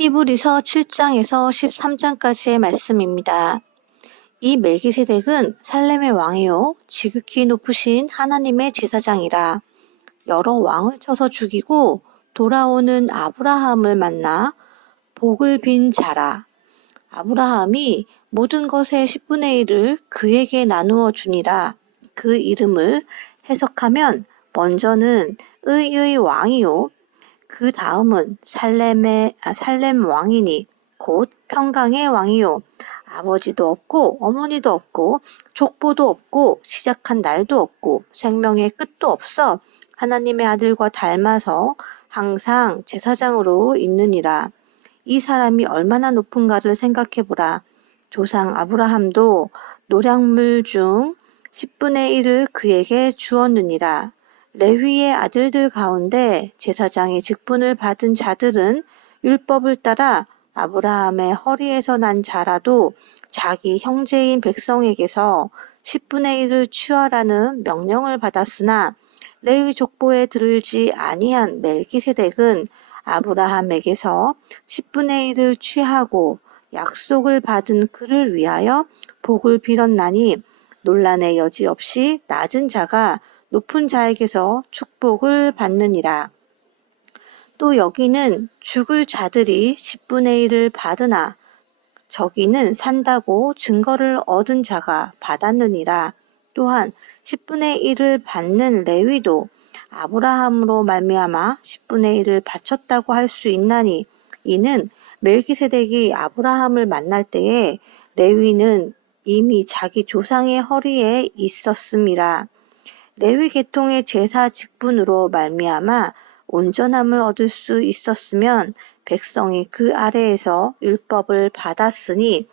히브리서 7장에서 13장까지의 말씀입니다. 이 멜기세덱은 살렘의 왕이요 지극히 높으신 하나님의 제사장이라. 여러 왕을 쳐서 죽이고 돌아오는 아브라함을 만나 복을 빈 자라. 아브라함이 모든 것의 10분의 1을 그에게 나누어 주니라. 그 이름을 해석하면 먼저는 의의 왕이요 그 다음은 살렘 왕이니 곧 평강의 왕이요 아버지도 없고 어머니도 없고 족보도 없고 시작한 날도 없고 생명의 끝도 없어 하나님의 아들과 닮아서 항상 제사장으로 있느니라. 이 사람이 얼마나 높은가를 생각해보라. 조상 아브라함도 노량물 중 10분의 1을 그에게 주었느니라. 레위의 아들들 가운데 제사장의 직분을 받은 자들은 율법을 따라 아브라함의 허리에서 난 자라도 자기 형제인 백성에게서 10분의 1을 취하라는 명령을 받았으나 레위 족보에 들지 아니한 멜기세덱은 아브라함에게서 10분의 1을 취하고 약속을 받은 그를 위하여 복을 빌었나니 논란의 여지 없이 낮은 자가 높은 자에게서 축복을 받느니라. 또 여기는 죽을 자들이 10분의 1을 받으나 저기는 산다고 증거를 얻은 자가 받았느니라. 또한 10분의 1을 받는 레위도 아브라함으로 말미암아 10분의 1을 바쳤다고 할 수 있나니 이는 멜기세덱이 아브라함을 만날 때에 레위는 이미 자기 조상의 허리에 있었음이라. 레위 계통의 제사 직분으로 말미암아 온전함을 얻을 수 있었으면 백성이 그 아래에서 율법을 받았으니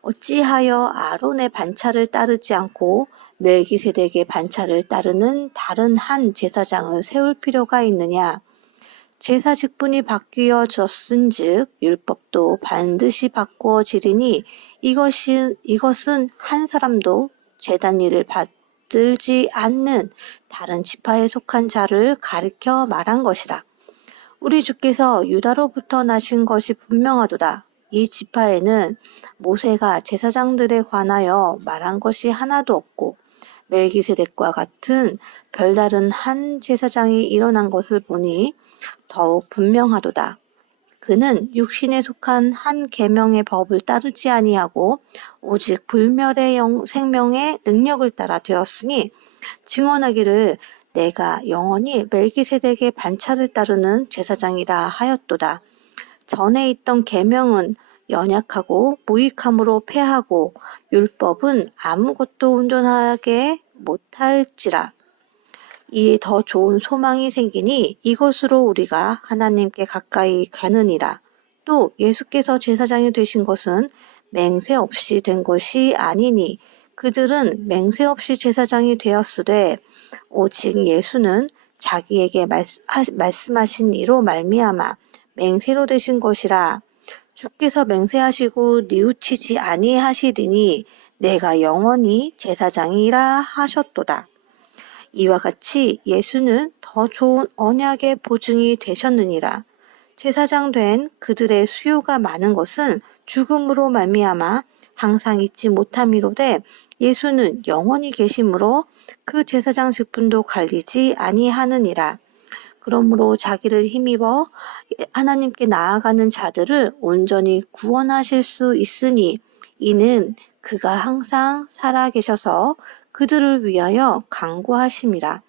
어찌하여 아론의 반차를 따르지 않고 멜기세덱의 반차를 따르는 다른 한 제사장을 세울 필요가 있느냐. 제사 직분이 바뀌어졌은즉 율법도 반드시 바꾸어지리니 이것은 한 사람도 제단 일을 받들지 않는 다른 지파에 속한 자를 가리켜 말한 것이라. 우리 주께서 유다로부터 나신 것이 분명하도다. 이 지파에는 모세가 제사장들에 관하여 말한 것이 하나도 없고 멜기세덱과 같은 별다른 한 제사장이 일어난 것을 보니 더욱 분명하도다. 그는 육신에 속한 한 계명의 법을 따르지 아니하고 오직 불멸의 생명의 능력을 따라 되었으니 증언하기를 내가 영원히 멜기세덱의 반차를 따르는 제사장이라 하였도다. 전에 있던 계명은 연약하고 무익함으로 패하고 율법은 아무것도 온전하게 못할지라. 이에 더 좋은 소망이 생기니 이것으로 우리가 하나님께 가까이 가느니라. 또 예수께서 제사장이 되신 것은 맹세 없이 된 것이 아니니 그들은 맹세 없이 제사장이 되었으되 오직 예수는 자기에게 말씀하신 이로 말미암아 맹세로 되신 것이라. 주께서 맹세하시고 뉘우치지 아니하시리니 내가 영원히 제사장이라 하셨도다. 이와 같이 예수는 더 좋은 언약의 보증이 되셨느니라. 제사장 된 그들의 수요가 많은 것은 죽음으로 말미암아 항상 잊지 못함이로되 예수는 영원히 계심으로 그 제사장 직분도 갈리지 아니하느니라. 그러므로 자기를 힘입어 하나님께 나아가는 자들을 온전히 구원하실 수 있으니 이는 그가 항상 살아계셔서 그들을 위하여 간구하심이라.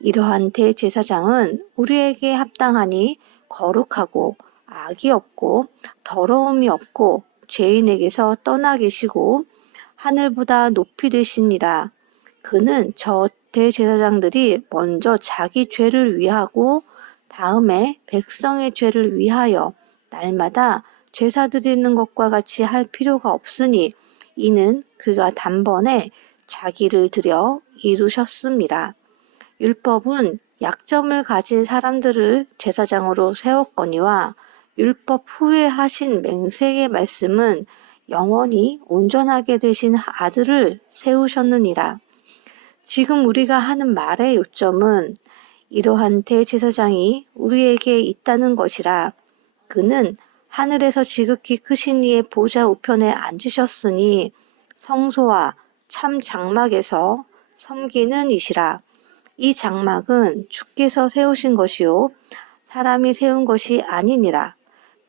이러한 대제사장은 우리에게 합당하니 거룩하고 악이 없고 더러움이 없고 죄인에게서 떠나 계시고 하늘보다 높이 되시니라. 그는 저 대제사장들이 먼저 자기 죄를 위하고 다음에 백성의 죄를 위하여 날마다 제사 드리는 것과 같이 할 필요가 없으니 이는 그가 단번에 자기를 들여 이루셨습니다. 율법은 약점을 가진 사람들을 제사장으로 세웠거니와 율법 후에 하신 맹세의 말씀은 영원히 온전하게 되신 아들을 세우셨느니라. 지금 우리가 하는 말의 요점은 이러한 대제사장이 우리에게 있다는 것이라. 그는 하늘에서 지극히 크신 이의 보좌 우편에 앉으셨으니 성소와 참 장막에서 섬기는 이시라. 이 장막은 주께서 세우신 것이요 사람이 세운 것이 아니니라.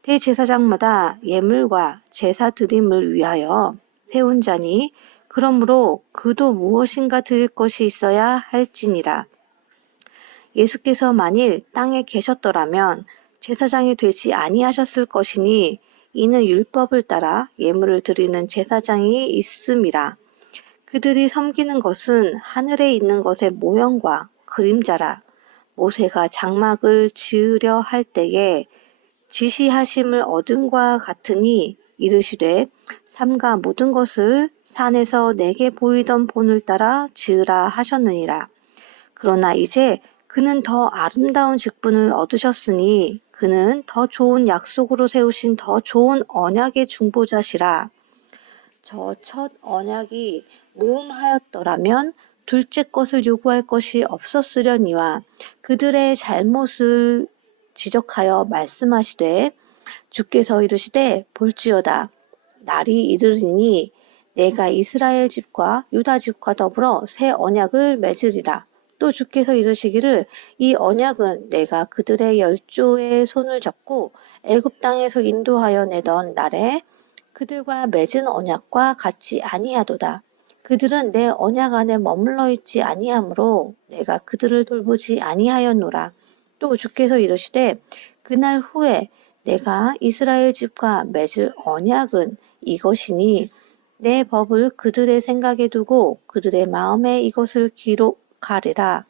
대제사장마다 예물과 제사 드림을 위하여 세운 자니 그러므로 그도 무엇인가 드릴 것이 있어야 할지니라. 예수께서 만일 땅에 계셨더라면 제사장이 되지 아니하셨을 것이니 이는 율법을 따라 예물을 드리는 제사장이 있음이라. 그들이 섬기는 것은 하늘에 있는 것의 모형과 그림자라. 모세가 장막을 지으려 할 때에 지시하심을 얻음과 같으니 이르시되 삼가 모든 것을 산에서 내게 보이던 본을 따라 지으라 하셨느니라. 그러나 이제 그는 더 아름다운 직분을 얻으셨으니 그는 더 좋은 약속으로 세우신 더 좋은 언약의 중보자시라. 저 첫 언약이 무음하였더라면 둘째 것을 요구할 것이 없었으려니와 그들의 잘못을 지적하여 말씀하시되 주께서 이르시되 볼지어다 날이 이르리니 내가 이스라엘 집과 유다 집과 더불어 새 언약을 맺으리라. 또 주께서 이르시기를 이 언약은 내가 그들의 열조의 손을 잡고 애굽 땅에서 인도하여 내던 날에 그들과 맺은 언약과 같지 아니하도다. 그들은 내 언약 안에 머물러 있지 아니하므로 내가 그들을 돌보지 아니하였노라. 또 주께서 이르시되 그날 후에 내가 이스라엘 집과 맺을 언약은 이것이니 내 법을 그들의 생각에 두고 그들의 마음에 이것을 기록하리라.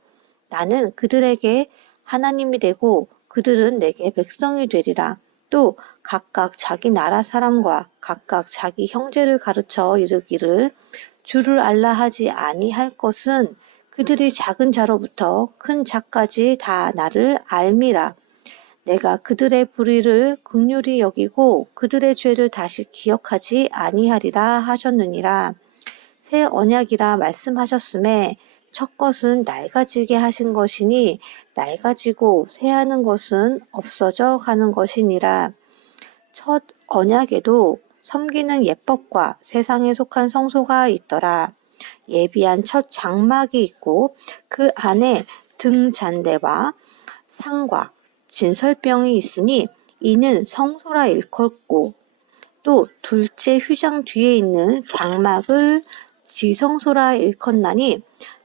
나는 그들에게 하나님이 되고 그들은 내게 백성이 되리라. 또 각각 자기 나라 사람과 각각 자기 형제를 가르쳐 이르기를 주를 알라 하지 아니할 것은 그들이 작은 자로부터 큰 자까지 다 나를 알미라. 내가 그들의 불의를 긍휼히 여기고 그들의 죄를 다시 기억하지 아니하리라 하셨느니라. 새 언약이라 말씀하셨음에 첫 것은 낡아지게 하신 것이니 낡아지고 쇠하는 것은 없어져 가는 것이니라. 첫 언약에도 섬기는 예법과 세상에 속한 성소가 있더라. 예비한 첫 장막이 있고 그 안에 등잔대와 상과 진설병이 있으니 이는 성소라 일컫고 또 둘째 휘장 뒤에 있는 장막을 지성소라 일컫나니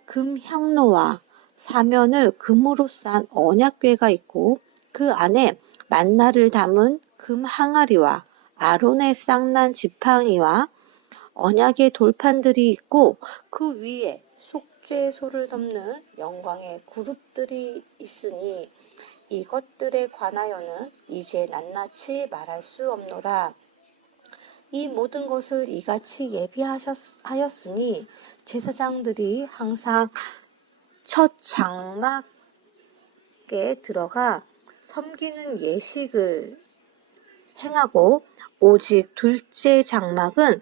금 향로와 사면을 금으로 싼 언약궤가 있고 그 안에 만나를 담은 금 항아리와 아론의 쌍난 지팡이와 언약의 돌판들이 있고 그 위에 속죄소를 덮는 영광의 그룹들이 있으니 이것들에 관하여는 이제 낱낱이 말할 수 없노라. 이 모든 것을 이같이 예비하였으니 제사장들이 항상 첫 장막에 들어가 섬기는 예식을 행하고 오직 둘째 장막은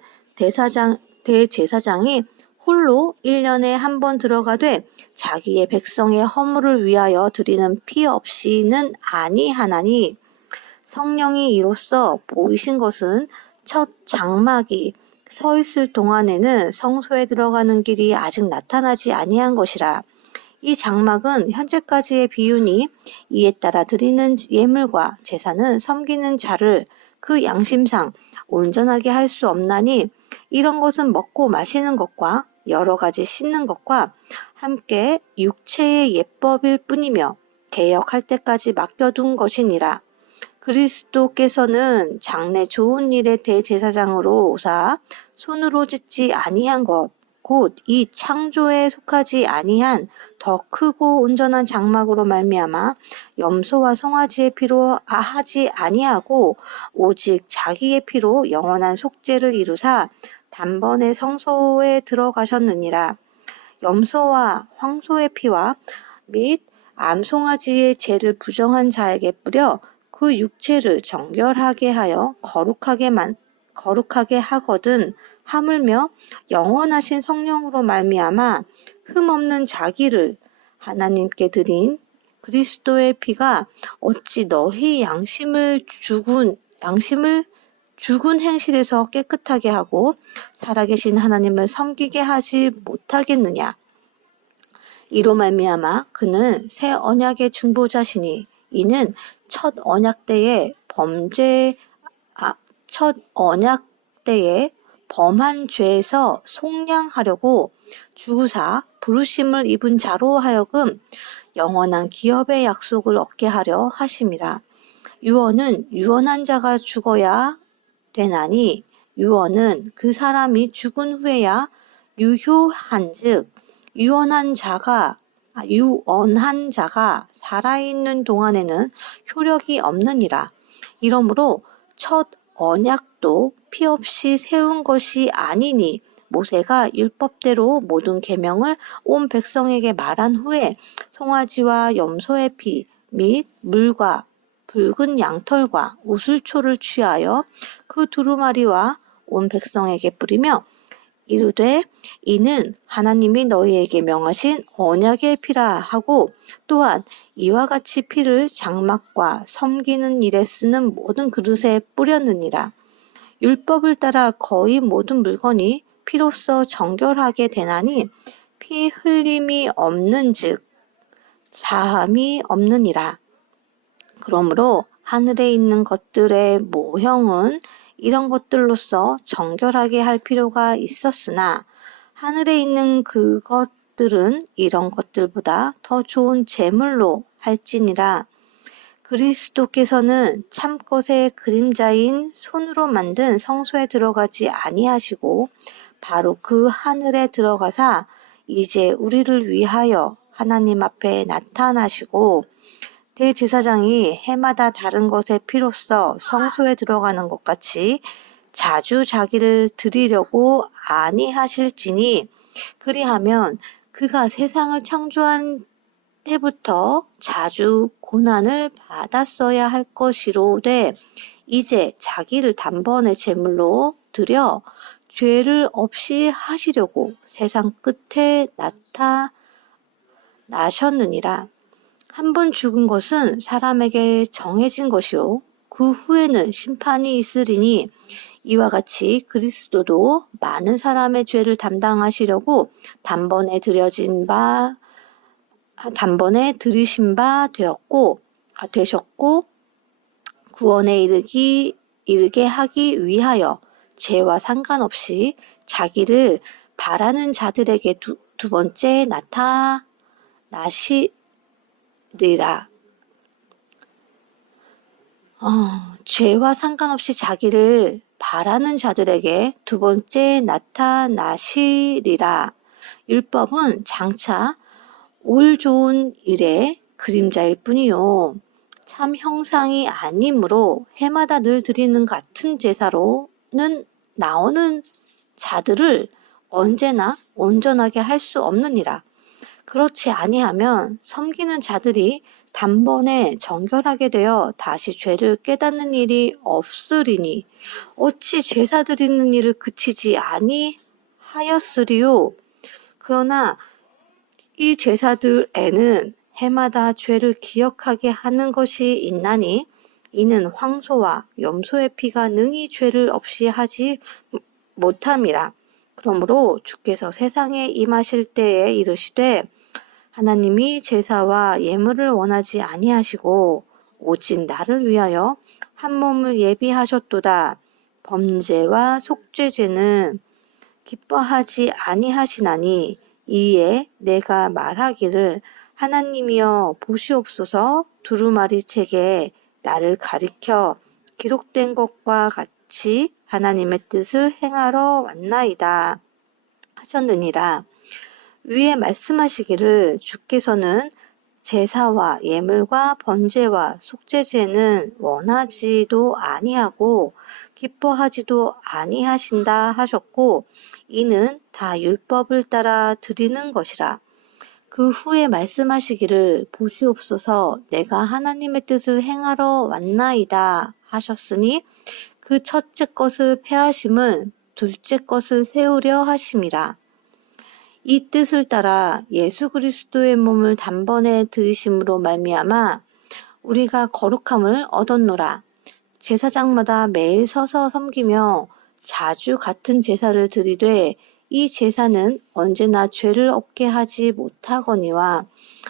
대제사장이 홀로 1년에 한 번 들어가되 자기의 백성의 허물을 위하여 드리는 피 없이는 아니하나니 성령이 이로써 보이신 것은 첫 장막이 서 있을 동안에는 성소에 들어가는 길이 아직 나타나지 아니한 것이라. 이 장막은 현재까지의 비유니 이에 따라 드리는 예물과 제사는 섬기는 자를 그 양심상 온전하게 할 수 없나니 이런 것은 먹고 마시는 것과 여러 가지 씻는 것과 함께 육체의 예법일 뿐이며 개혁할 때까지 맡겨둔 것이니라. 그리스도께서는 장래 좋은 일의 대제사장으로 오사 손으로 짓지 아니한 것 곧 이 창조에 속하지 아니한 더 크고 온전한 장막으로 말미암아 염소와 송아지의 피로 하지 아니하고 오직 자기의 피로 영원한 속죄를 이루사 단번에 성소에 들어가셨느니라. 염소와 황소의 피와 및 암송아지의 죄를 부정한 자에게 뿌려 그 육체를 정결하게 하여 거룩하게 하거든 하물며 영원하신 성령으로 말미암아 흠없는 자기를 하나님께 드린 그리스도의 피가 어찌 너희 양심을 죽은 양심을 죽은 행실에서 깨끗하게 하고 살아계신 하나님을 섬기게 하지 못하겠느냐. 이로 말미암아 그는 새 언약의 중보자시니 이는 첫 언약 때에 범한 죄에서 속량하려고 죽으사 부르심을 입은 자로 하여금 영원한 기업의 약속을 얻게 하려 하심이라. 유언은 유언한 자가 죽어야 되나니 유언은 그 사람이 죽은 후에야 유효한즉 유언한 자가 살아있는 동안에는 효력이 없느니라. 이러므로 첫 언약도 피 없이 세운 것이 아니니 모세가 율법대로 모든 계명을 온 백성에게 말한 후에 송아지와 염소의 피 및 물과 붉은 양털과 우슬초를 취하여 그 두루마리와 온 백성에게 뿌리며 이르되 이는 하나님이 너희에게 명하신 언약의 피라 하고 또한 이와 같이 피를 장막과 섬기는 일에 쓰는 모든 그릇에 뿌렸느니라. 율법을 따라 거의 모든 물건이 피로써 정결하게 되나니 피 흘림이 없는즉 사함이 없느니라. 그러므로 하늘에 있는 것들의 모형은 이런 것들로서 정결하게 할 필요가 있었으나 하늘에 있는 그것들은 이런 것들보다 더 좋은 제물로 할지니라. 그리스도께서는 참것의 그림자인 손으로 만든 성소에 들어가지 아니하시고 바로 그 하늘에 들어가사 이제 우리를 위하여 하나님 앞에 나타나시고 대제사장이 해마다 다른 것의 피로써 성소에 들어가는 것 같이 자주 자기를 드리려고 아니하실지니 그리하면 그가 세상을 창조한 때부터 자주 고난을 받았어야 할 것이로되 이제 자기를 단번에 제물로 드려 죄를 없이 하시려고 세상 끝에 나타나셨느니라. 한 번 죽은 것은 사람에게 정해진 것이요 그 후에는 심판이 있으리니 이와 같이 그리스도도 많은 사람의 죄를 담당하시려고 단번에 들이신 바 되셨고 구원에 이르게 하기 위하여 죄와 상관없이 자기를 바라는 자들에게 두 번째 나타나시리라. 죄와 상관없이 자기를 바라는 자들에게 두 번째 나타나시리라. 율법은 장차 올 좋은 일의 그림자일 뿐이요 참 형상이 아니므로 해마다 늘 드리는 같은 제사로는 나오는 자들을 언제나 온전하게 할 수 없느니라. 그렇지 아니하면 섬기는 자들이 단번에 정결하게 되어 다시 죄를 깨닫는 일이 없으리니 어찌 제사 드리는 일을 그치지 아니하였으리요. 그러나 이 제사들에는 해마다 죄를 기억하게 하는 것이 있나니 이는 황소와 염소의 피가 능히 죄를 없이 하지 못함이라. 그러므로 주께서 세상에 임하실 때에 이르시되 하나님이 제사와 예물을 원하지 아니하시고 오직 나를 위하여 한 몸을 예비하셨도다. 범죄와 속죄죄는 기뻐하지 아니하시나니 이에 내가 말하기를 하나님이여 보시옵소서 두루마리 책에 나를 가리켜 기록된 것과 같이 하나님의 뜻을 행하러 왔나이다 하셨느니라. 위에 말씀하시기를 주께서는 제사와 예물과 번제와 속죄제는 원하지도 아니하고 기뻐하지도 아니하신다 하셨고 이는 다 율법을 따라 드리는 것이라. 그 후에 말씀하시기를 보시옵소서 내가 하나님의 뜻을 행하러 왔나이다 하셨으니 그 첫째 것을 폐하심은 둘째 것을 세우려 하심이라. 이 뜻을 따라 예수 그리스도의 몸을 단번에 들이심으로 말미암아 우리가 거룩함을 얻었노라. 제사장마다 매일 서서 섬기며 자주 같은 제사를 드리되 이 제사는 언제나 죄를 없게 하지 못하거니와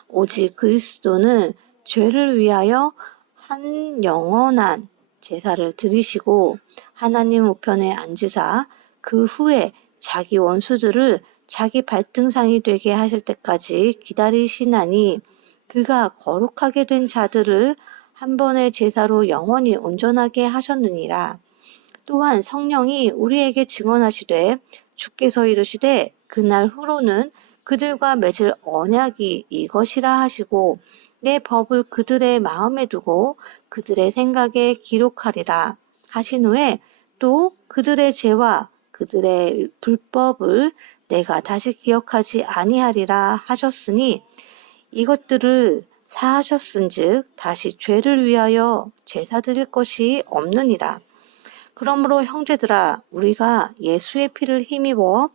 오직 그리스도는 죄를 위하여 한 영원한 제사를 드리시고 하나님 우편에 앉으사 그 후에 자기 원수들을 자기 발등상이 되게 하실 때까지 기다리시나니 그가 거룩하게 된 자들을 한 번의 제사로 영원히 온전하게 하셨느니라. 또한 성령이 우리에게 증언하시되 주께서 이르시되 그날 후로는 그들과 맺을 언약이 이것이라 하시고 내 법을 그들의 마음에 두고 그들의 생각에 기록하리라 하신 후에 또 그들의 죄와 그들의 불법을 내가 다시 기억하지 아니하리라 하셨으니 이것들을 사하셨은즉 다시 죄를 위하여 제사 드릴 것이 없느니라. 그러므로 형제들아 우리가 예수의 피를 힘입어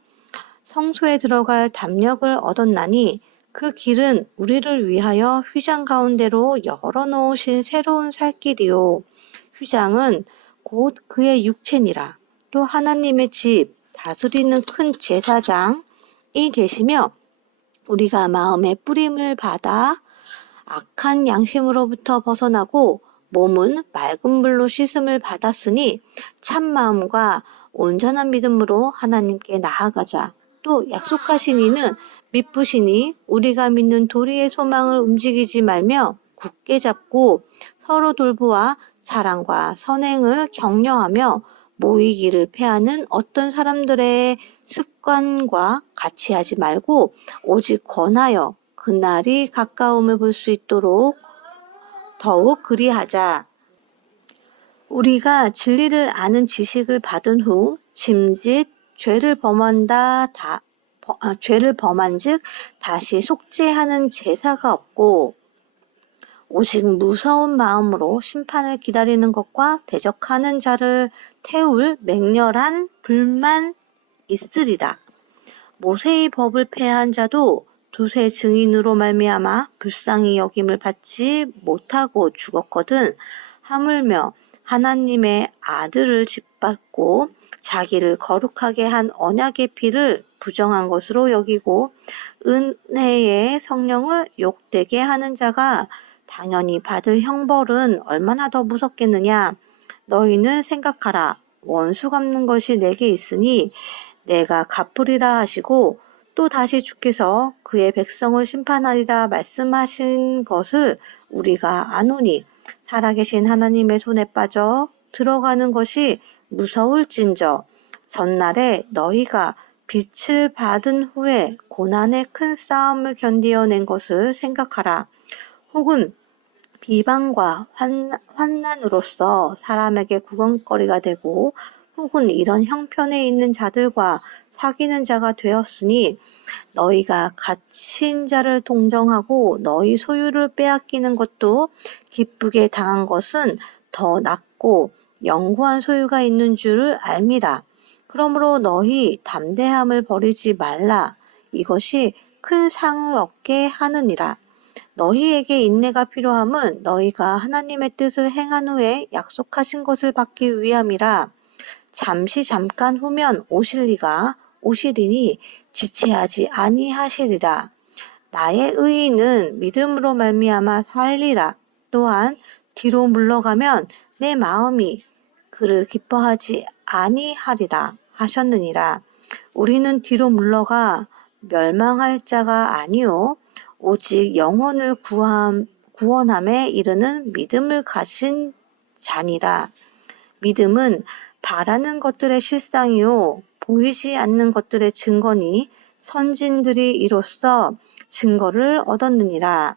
성소에 들어갈 담력을 얻었나니 그 길은 우리를 위하여 휘장 가운데로 열어놓으신 새로운 살 길이요 휘장은 곧 그의 육체니라. 또 하나님의 집 다스리는 큰 제사장이 계시며 우리가 마음의 뿌림을 받아 악한 양심으로부터 벗어나고 몸은 맑은 물로 씻음을 받았으니 참 마음과 온전한 믿음으로 하나님께 나아가자. 또 약속하신 이는 믿으시니 우리가 믿는 도리의 소망을 움직이지 말며 굳게 잡고 서로 돌보아 사랑과 선행을 격려하며 모이기를 패하는 어떤 사람들의 습관과 같이 하지 말고 오직 권하여 그날이 가까움을 볼 수 있도록 더욱 그리하자. 우리가 진리를 아는 지식을 받은 후 짐짓 죄를 범한즉 다시 속죄하는 제사가 없고 오직 무서운 마음으로 심판을 기다리는 것과 대적하는 자를 태울 맹렬한 불만 있으리라. 모세의 법을 폐한 자도 두세 증인으로 말미암아 불쌍히 여김을 받지 못하고 죽었거든. 하물며 하나님의 아들을 짓밟고 자기를 거룩하게 한 언약의 피를 부정한 것으로 여기고 은혜의 성령을 욕되게 하는 자가 당연히 받을 형벌은 얼마나 더 무섭겠느냐. 너희는 생각하라. 원수 갚는 것이 내게 있으니 내가 갚으리라 하시고 또 다시 주께서 그의 백성을 심판하리라 말씀하신 것을 우리가 아노니 살아계신 하나님의 손에 빠져 들어가는 것이 무서울진저 전날에 너희가 빛을 받은 후에 고난의 큰 싸움을 견디어낸 것을 생각하라. 혹은 비방과 환난으로서 사람에게 구경거리가 되고 혹은 이런 형편에 있는 자들과 사귀는 자가 되었으니 너희가 갇힌 자를 동정하고 너희 소유를 빼앗기는 것도 기쁘게 당한 것은 더 낫고 영구한 소유가 있는 줄을 알미라. 그러므로 너희 담대함을 버리지 말라. 이것이 큰 상을 얻게 하느니라. 너희에게 인내가 필요함은 너희가 하나님의 뜻을 행한 후에 약속하신 것을 받기 위함이라. 잠깐 후면 오시리니 지체하지 아니하시리라. 나의 의인은 믿음으로 말미암아 살리라. 또한 뒤로 물러가면 내 마음이 그를 기뻐하지 아니하리라 하셨느니라. 우리는 뒤로 물러가 멸망할 자가 아니요 오직 영혼을 구원함에 이르는 믿음을 가진 자니라. 믿음은 바라는 것들의 실상이요 보이지 않는 것들의 증거니 선진들이 이로써 증거를 얻었느니라.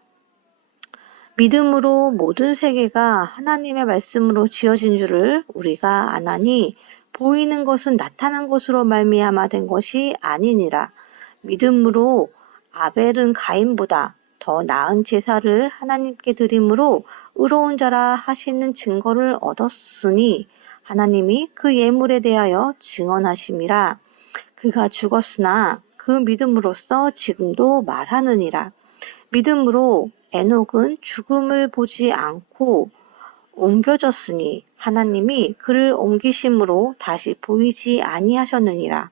믿음으로 모든 세계가 하나님의 말씀으로 지어진 줄을 우리가 아나니 보이는 것은 나타난 것으로 말미암아 된 것이 아니니라. 믿음으로 아벨은 가인보다 더 나은 제사를 하나님께 드림으로 의로운 자라 하시는 증거를 얻었으니 하나님이 그 예물에 대하여 증언하심이라. 그가 죽었으나 그 믿음으로써 지금도 말하느니라. 믿음으로 에녹은 죽음을 보지 않고 옮겨졌으니 하나님이 그를 옮기심으로 다시 보이지 아니하셨느니라.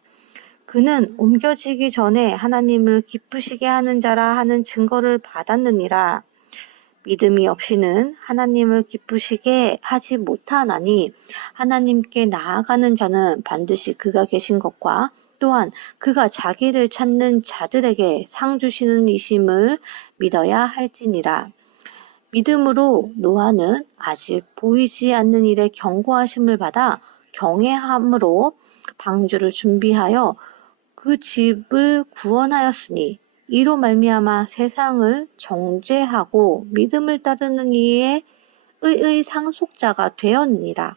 그는 옮겨지기 전에 하나님을 기쁘시게 하는 자라 하는 증거를 받았느니라. 믿음이 없이는 하나님을 기쁘시게 하지 못하나니 하나님께 나아가는 자는 반드시 그가 계신 것과 또한 그가 자기를 찾는 자들에게 상 주시는 이심을 믿어야 할지니라. 믿음으로 노아는 아직 보이지 않는 일에 경고하심을 받아 경외함으로 방주를 준비하여 그 집을 구원하였으니 이로 말미암아 세상을 정죄하고 믿음을 따르는 이의 의의 상속자가 되었느니라.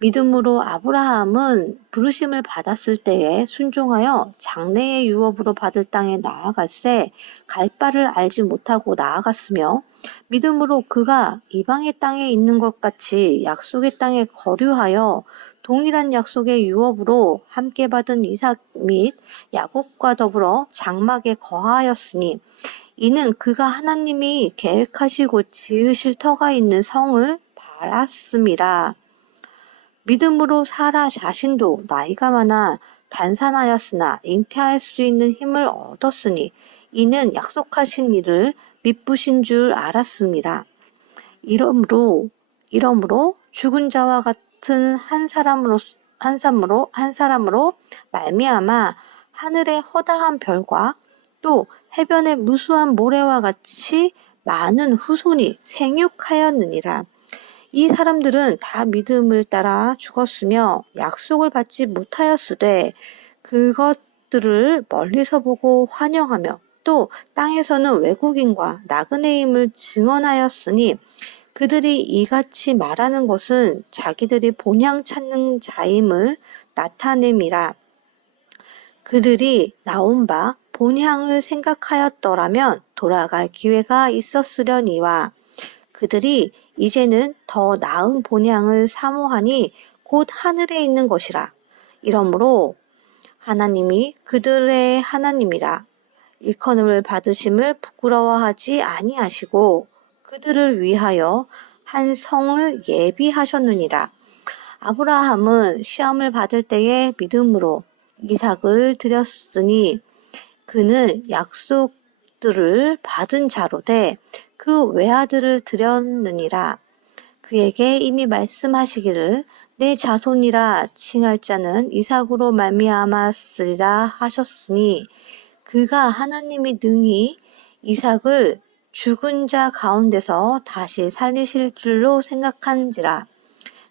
믿음으로 아브라함은 부르심을 받았을 때에 순종하여 장래의 유업으로 받을 땅에 나아갈새 갈 바를 알지 못하고 나아갔으며 믿음으로 그가 이방의 땅에 있는 것 같이 약속의 땅에 거류하여 동일한 약속의 유업으로 함께 받은 이삭 및 야곱과 더불어 장막에 거하였으니 이는 그가 하나님이 계획하시고 지으실 터가 있는 성을 바랐음이라. 믿음으로 사라 자신도 나이가 많아 단산하였으나 잉태할 수 있는 힘을 얻었으니 이는 약속하신 이를 미쁘신 줄 알았습니다. 이러므로 죽은 자와 같은 한 사람으로 말미암아 하늘의 허다한 별과 또 해변의 무수한 모래와 같이 많은 후손이 생육하였느니라. 이 사람들은 다 믿음을 따라 죽었으며 약속을 받지 못하였으되 그것들을 멀리서 보고 환영하며 또 땅에서는 외국인과 나그네임을 증언하였으니 그들이 이같이 말하는 것은 자기들이 본향 찾는 자임을 나타냄이라. 그들이 나온 바 본향을 생각하였더라면 돌아갈 기회가 있었으려니와 그들이 이제는 더 나은 본향을 사모하니 곧 하늘에 있는 것이라. 이러므로 하나님이 그들의 하나님이라 일컬음을 받으심을 부끄러워하지 아니하시고 그들을 위하여 한 성을 예비하셨느니라. 아브라함은 시험을 받을 때에 믿음으로 이삭을 드렸으니 그는 약속들을 받은 자로되 그 외아들을 드렸느니라. 그에게 이미 말씀하시기를 내 자손이라 칭할 자는 이삭으로 말미암았으리라 하셨으니 그가 하나님이 능히 이삭을 죽은 자 가운데서 다시 살리실 줄로 생각한지라.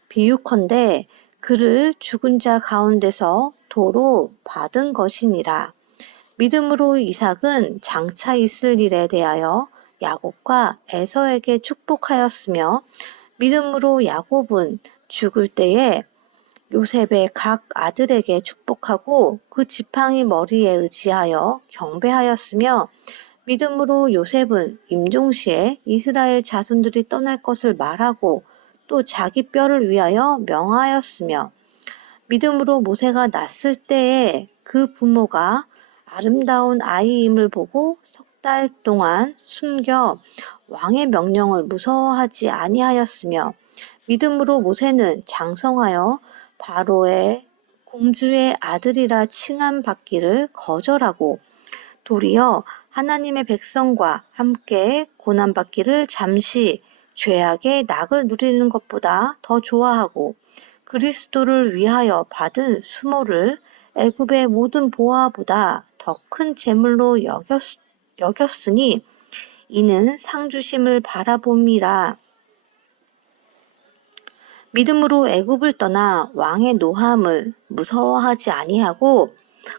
비유컨대 그를 죽은 자 가운데서 도로 받은 것이니라. 믿음으로 이삭은 장차 있을 일에 대하여 야곱과 에서에게 축복하였으며 믿음으로 야곱은 죽을 때에 요셉의 각 아들에게 축복하고 그 지팡이 머리에 의지하여 경배하였으며 믿음으로 요셉은 임종시에 이스라엘 자손들이 떠날 것을 말하고 또 자기 뼈를 위하여 명하였으며 믿음으로 모세가 낳았을 때에 그 부모가 아름다운 아이임을 보고 석 달 동안 숨겨 왕의 명령을 무서워하지 아니하였으며 믿음으로 모세는 장성하여 바로의 공주의 아들이라 칭함 받기를 거절하고 도리어 하나님의 백성과 함께 고난받기를 잠시 죄악의 낙을 누리는 것보다 더 좋아하고 그리스도를 위하여 받은 수모를 애굽의 모든 보화보다 더 큰 재물로 여겼으니 이는 상 주심을 바라봄이라. 믿음으로 애굽을 떠나 왕의 노함을 무서워하지 아니하고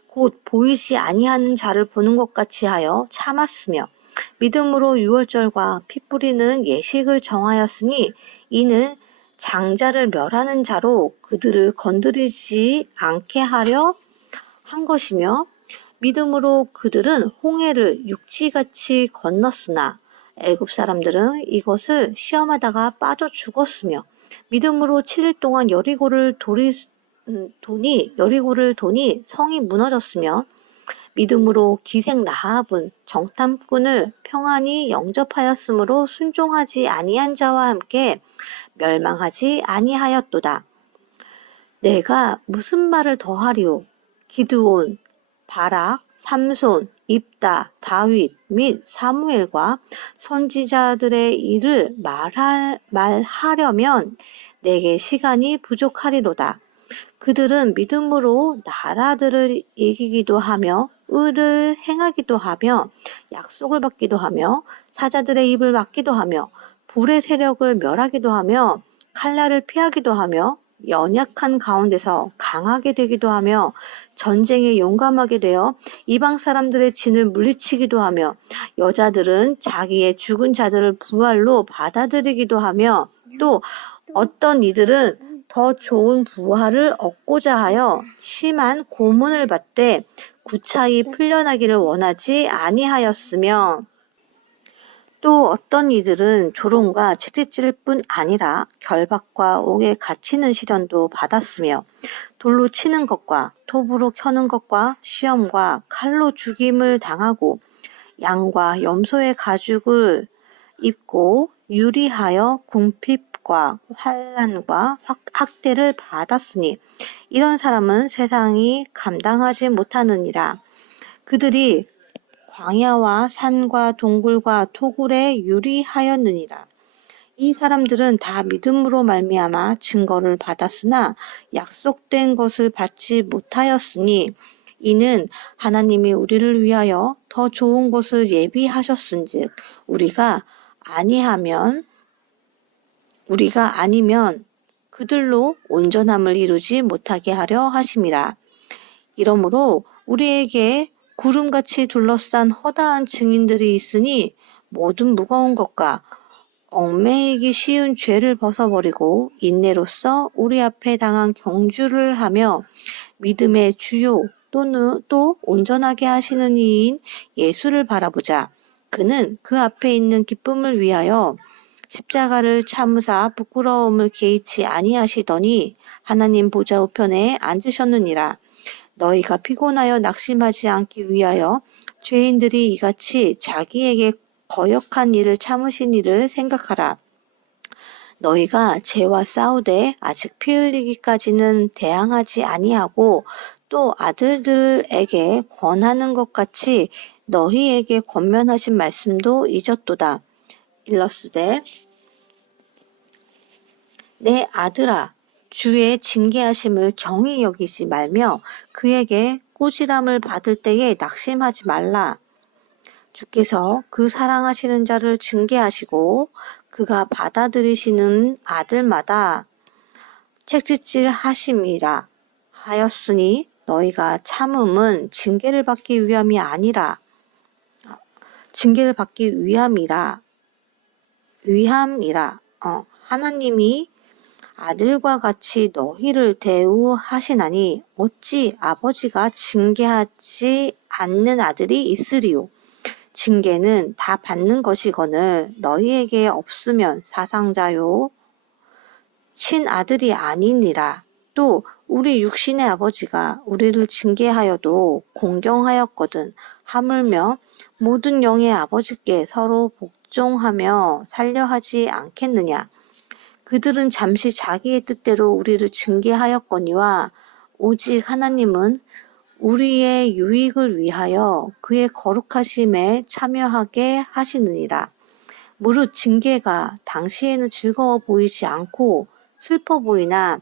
곧 보이지 아니하는 자를 보는 것 같이 하여 참았으며 믿음으로 유월절과 피 뿌리는 예식을 정하였으니 이는 장자를 멸하는 자로 그들을 건드리지 않게 하려 한 것이며 믿음으로 그들은 홍해를 육지같이 건넜으나 애굽 사람들은 이것을 시험하다가 빠져 죽었으며 믿음으로 7일 동안 여리고를 도니 성이 무너졌으며 믿음으로 기생 라합은 정탐꾼을 평안히 영접하였으므로 순종하지 아니한 자와 함께 멸망하지 아니하였도다. 내가 무슨 말을 더하리오? 기드온, 바락, 삼손, 입다, 다윗 및 사무엘과 선지자들의 일을 말하려면 내게 시간이 부족하리로다. 그들은 믿음으로 나라들을 이기기도 하며 의를 행하기도 하며 약속을 받기도 하며 사자들의 입을 막기도 하며 불의 세력을 멸하기도 하며 칼날을 피하기도 하며 연약한 가운데서 강하게 되기도 하며 전쟁에 용감하게 되어 이방 사람들의 진을 물리치기도 하며 여자들은 자기의 죽은 자들을 부활로 받아들이기도 하며 또 어떤 이들은 더 좋은 부활을 얻고자 하여 심한 고문을 받되 구차히 풀려나기를 원하지 아니하였으며 또 어떤 이들은 조롱과 채찍질 뿐 아니라 결박과 옥에 갇히는 시련도 받았으며 돌로 치는 것과 톱으로 켜는 것과 시험과 칼로 죽임을 당하고 양과 염소의 가죽을 입고 유리하여 궁핍과 환난과 학대를 받았으니 이런 사람은 세상이 감당하지 못하느니라. 그들이 광야와 산과 동굴과 토굴에 유리하였느니라. 이 사람들은 다 믿음으로 말미암아 증거를 받았으나 약속된 것을 받지 못하였으니 이는 하나님이 우리를 위하여 더 좋은 것을 예비하셨은즉 우리가 아니면 그들로 온전함을 이루지 못하게 하려 하심이라. 이러므로 우리에게 구름같이 둘러싼 허다한 증인들이 있으니 모든 무거운 것과 얽매이기 쉬운 죄를 벗어버리고 인내로써 우리 앞에 당한 경주를 하며 믿음의 주요 또 온전하게 하시는 이인 예수를 바라보자. 그는 그 앞에 있는 기쁨을 위하여 십자가를 참으사 부끄러움을 개의치 아니하시더니 하나님 보좌 우편에 앉으셨느니라. 너희가 피곤하여 낙심하지 않기 위하여 죄인들이 이같이 자기에게 거역한 일을 참으신 일을 생각하라. 너희가 죄와 싸우되 아직 피 흘리기까지는 대항하지 아니하고 또 아들들에게 권하는 것 같이 너희에게 권면하신 말씀도 잊었도다. 일러스되 내 아들아 주의 징계하심을 경히 여기지 말며 그에게 꾸지람을 받을 때에 낙심하지 말라. 주께서 그 사랑하시는 자를 징계하시고 그가 받아들이시는 아들마다 책짓질 하심이라 하였으니 너희가 참음은 징계를 받기 위함이라. 하나님이 아들과 같이 너희를 대우하시나니 어찌 아버지가 징계하지 않는 아들이 있으리요. 징계는 다 받는 것이거늘 너희에게 없으면 사상자요 친아들이 아니니라. 또 우리 육신의 아버지가 우리를 징계하여도 공경하였거든 하물며 모든 영의 아버지께 서로 복종하며 살려하지 않겠느냐. 그들은 잠시 자기의 뜻대로 우리를 징계하였거니와 오직 하나님은 우리의 유익을 위하여 그의 거룩하심에 참여하게 하시느니라. 무릇 징계가 당시에는 즐거워 보이지 않고 슬퍼 보이나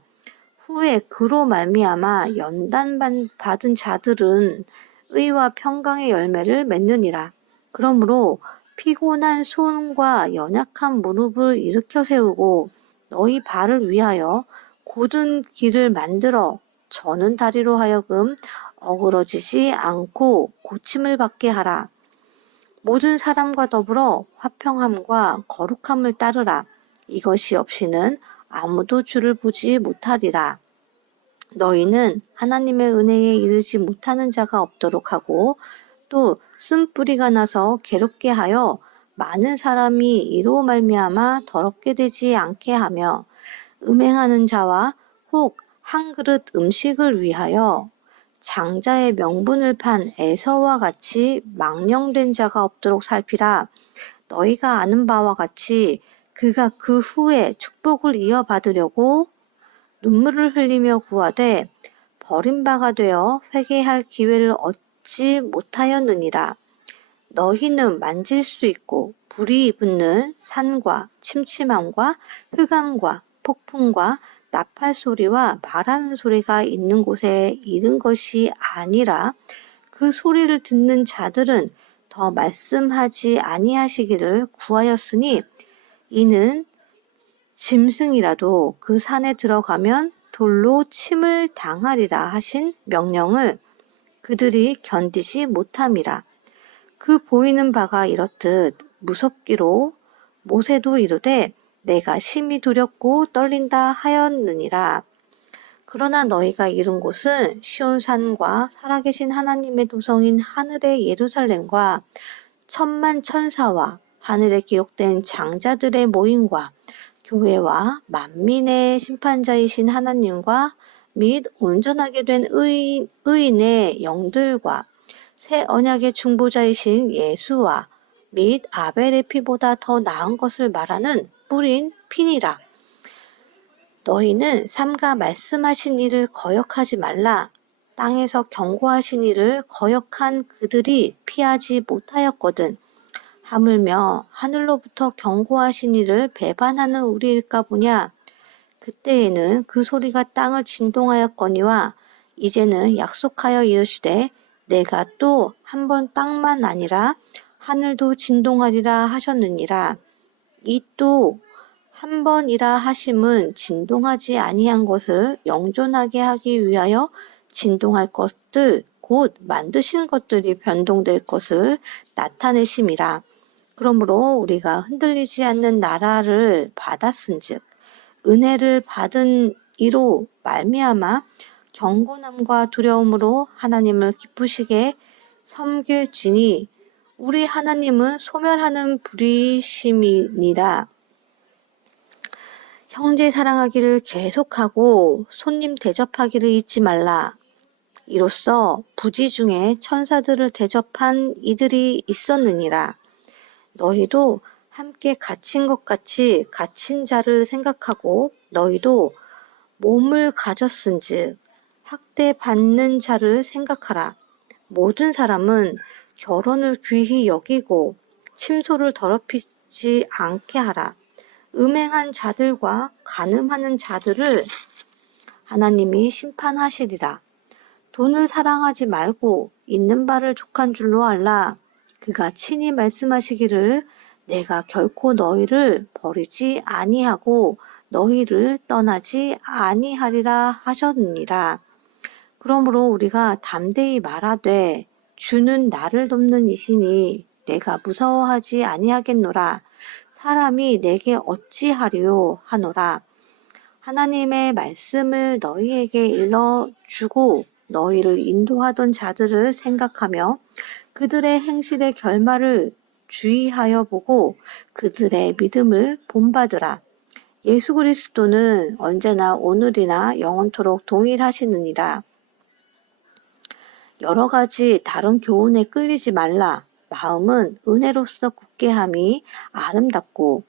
후에 그로 말미암아 연단 받은 자들은 의와 평강의 열매를 맺느니라. 그러므로 피곤한 손과 연약한 무릎을 일으켜 세우고 너희 발을 위하여 곧은 길을 만들어 저는 다리로 하여금 어그러지지 않고 고침을 받게 하라. 모든 사람과 더불어 화평함과 거룩함을 따르라. 이것이 없이는 아무도 주를 보지 못하리라. 너희는 하나님의 은혜에 이르지 못하는 자가 없도록 하고 또 쓴뿌리가 나서 괴롭게 하여 많은 사람이 이로 말미암아 더럽게 되지 않게 하며 음행하는 자와 혹 한 그릇 음식을 위하여 장자의 명분을 판 에서와 같이 망령된 자가 없도록 살피라. 너희가 아는 바와 같이 그가 그 후에 축복을 이어받으려고 눈물을 흘리며 구하되 버림바가 되어 회개할 기회를 얻지 못하였느니라. 너희는 만질 수 있고 불이 붙는 산과 침침함과 흑암과 폭풍과 나팔 소리와 말하는 소리가 있는 곳에 이른 것이 아니라 그 소리를 듣는 자들은 더 말씀하지 아니하시기를 구하였으니 이는 짐승이라도 그 산에 들어가면 돌로 침을 당하리라 하신 명령을 그들이 견디지 못함이라. 그 보이는 바가 이렇듯 무섭기로 모세도 이르되 내가 심히 두렵고 떨린다 하였느니라. 그러나 너희가 이른 곳은 시온산과 살아계신 하나님의 도성인 하늘의 예루살렘과 천만 천사와 하늘에 기록된 장자들의 모임과 교회와 만민의 심판자이신 하나님과 및 온전하게 된 의인의 영들과 새 언약의 중보자이신 예수와 및 아벨의 피보다 더 나은 것을 말하는 뿌린 피니라. 너희는 삼가 말씀하신 이를 거역하지 말라. 땅에서 경고하신 이를 거역한 그들이 피하지 못하였거든. 하물며 하늘로부터 경고하신 이를 배반하는 우리일까 보냐. 그때에는 그 소리가 땅을 진동하였거니와 이제는 약속하여 이르시되 내가 또 한 번 땅만 아니라 하늘도 진동하리라 하셨느니라. 이 또 한 번이라 하심은 진동하지 아니한 것을 영존하게 하기 위하여 진동할 것들 곧 만드신 것들이 변동될 것을 나타내심이라. 그러므로 우리가 흔들리지 않는 나라를 받았은즉 은혜를 받은 이로 말미암아 경건함과 두려움으로 하나님을 기쁘시게 섬길지니 우리 하나님은 소멸하는 불이심이니라. 형제 사랑하기를 계속하고 손님 대접하기를 잊지 말라. 이로써 부지 중에 천사들을 대접한 이들이 있었느니라. 너희도 함께 갇힌 것 같이 갇힌 자를 생각하고 너희도 몸을 가졌은즉 학대받는 자를 생각하라. 모든 사람은 결혼을 귀히 여기고 침소를 더럽히지 않게 하라. 음행한 자들과 간음하는 자들을 하나님이 심판하시리라. 돈을 사랑하지 말고 있는 바를 족한 줄로 알라. 그가 친히 말씀하시기를 내가 결코 너희를 버리지 아니하고 너희를 떠나지 아니하리라 하셨느니라. 그러므로 우리가 담대히 말하되 주는 나를 돕는 이시니 내가 무서워하지 아니하겠노라. 사람이 내게 어찌하리요 하노라. 하나님의 말씀을 너희에게 일러주고 너희를 인도하던 자들을 생각하며 그들의 행실의 결말을 주의하여 보고 그들의 믿음을 본받으라. 예수 그리스도는 언제나 오늘이나 영원토록 동일하시느니라. 여러 가지 다른 교훈에 끌리지 말라. 마음은 은혜로서 굳게 함이 아름답고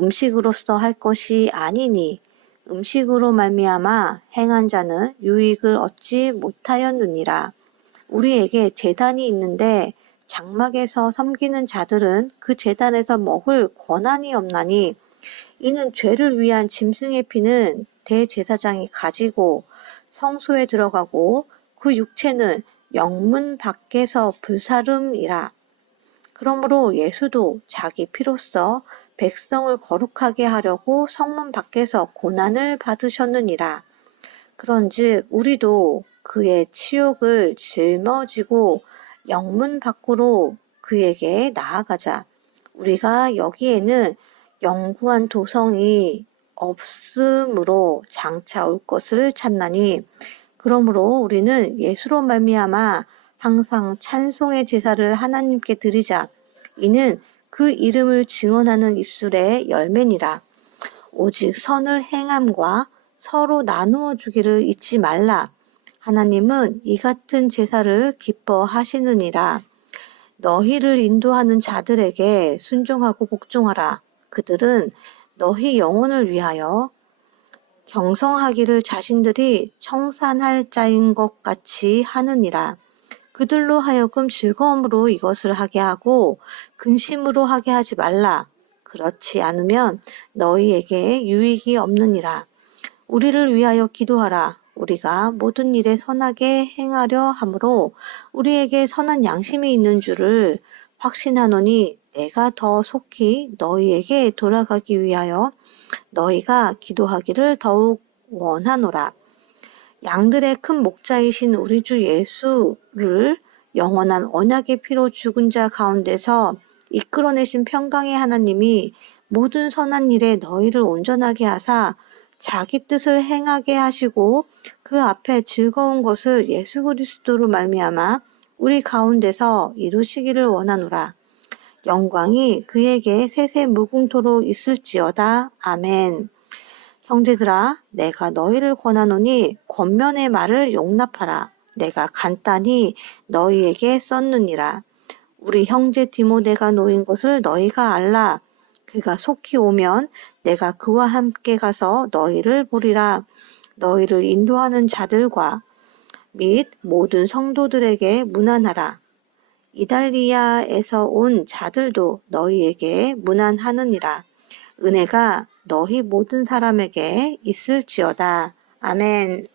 음식으로서 할 것이 아니니 음식으로 말미암아 행한 자는 유익을 얻지 못하였느니라. 우리에게 제단이 있는데 장막에서 섬기는 자들은 그 제단에서 먹을 권한이 없나니 이는 죄를 위한 짐승의 피는 대제사장이 가지고 성소에 들어가고 그 육체는 영문 밖에서 불사름이라. 그러므로 예수도 자기 피로써 백성을 거룩하게 하려고 성문 밖에서 고난을 받으셨느니라. 그런즉 우리도 그의 치욕을 짊어지고 영문 밖으로 그에게 나아가자. 우리가 여기에는 영구한 도성이 없으므로 장차 올 것을 찾나니 그러므로 우리는 예수로 말미암아 항상 찬송의 제사를 하나님께 드리자. 이는 그 이름을 증언하는 입술의 열매니라. 오직 선을 행함과 서로 나누어 주기를 잊지 말라. 하나님은 이 같은 제사를 기뻐하시느니라. 너희를 인도하는 자들에게 순종하고 복종하라. 그들은 너희 영혼을 위하여 경성하기를 자신들이 청산할 자인 것 같이 하느니라. 그들로 하여금 즐거움으로 이것을 하게 하고 근심으로 하게 하지 말라. 그렇지 않으면 너희에게 유익이 없느니라. 우리를 위하여 기도하라. 우리가 모든 일에 선하게 행하려 함으로 우리에게 선한 양심이 있는 줄을 확신하노니 내가 더 속히 너희에게 돌아가기 위하여 너희가 기도하기를 더욱 원하노라. 양들의 큰 목자이신 우리 주 예수를 영원한 언약의 피로 죽은 자 가운데서 이끌어내신 평강의 하나님이 모든 선한 일에 너희를 온전하게 하사 자기 뜻을 행하게 하시고 그 앞에 즐거운 것을 예수 그리스도로 말미암아 우리 가운데서 이루시기를 원하노라. 영광이 그에게 세세 무궁토록 있을지어다. 아멘. 형제들아, 내가 너희를 권하노니 권면의 말을 용납하라. 내가 간단히 너희에게 썼느니라. 우리 형제 디모데가 놓인 것을 너희가 알라. 그가 속히 오면 내가 그와 함께 가서 너희를 보리라. 너희를 인도하는 자들과 및 모든 성도들에게 문안하라. 이달리아에서 온 자들도 너희에게 문안하느니라. 은혜가 너희 모든 사람에게 있을지어다. 아멘.